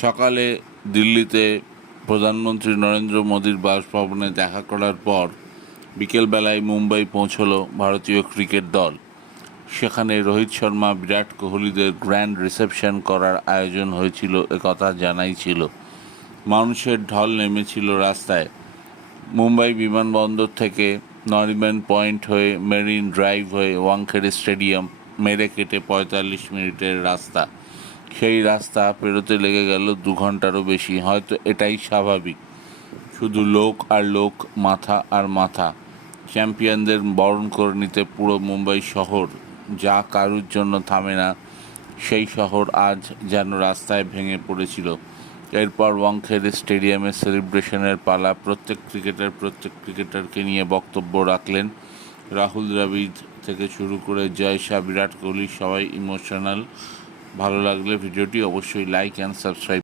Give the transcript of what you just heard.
সকালে দিল্লিতে প্রধানমন্ত্রী নরেন্দ্র মোদীর বাসভবনে দেখা করার পর বিকেলবেলায় মুম্বাই পৌঁছল ভারতীয় ক্রিকেট দল। সেখানে রোহিত শর্মা, বিরাট কোহলিদের গ্র্যান্ড রিসেপশন করার আয়োজন হয়েছিল, একথা জানাই ছিল। মানুষের ঢল নেমেছিল রাস্তায়। মুম্বাই বিমানবন্দর থেকে নরিম্যান পয়েন্ট হয়ে মেরিন ড্রাইভ হয়ে ওয়াংখেড়ে স্টেডিয়াম মেরে কেটে ৪৫ মিনিটের রাস্তা। সেই রাস্তা পেরোতে লেগে গেল ২ ঘন্টারও বেশি। হয়তো এটাই স্বাভাবিক। শুধু লোক আর লোক, মাথা আর মাথা। চ্যাম্পিয়নদের বরণ করে নিতে পুরো মুম্বাই শহর, যা কারুর জন্য থামে না, সেই শহর আজ যেন রাস্তায় ভেঙে পড়েছিল। এরপর ওয়াংখেড়ে স্টেডিয়ামে সেলিব্রেশনের পালা। প্রত্যেক ক্রিকেটারকে নিয়ে বক্তব্য রাখলেন। রাহুল দ্রাবিড় থেকে শুরু করে জয় শাহ, বিরাট কোহলি, সবাই ইমোশনাল। ভালো লাগলে ভিডিওটি অবশ্যই লাইক অ্যান্ড সাবস্ক্রাইব।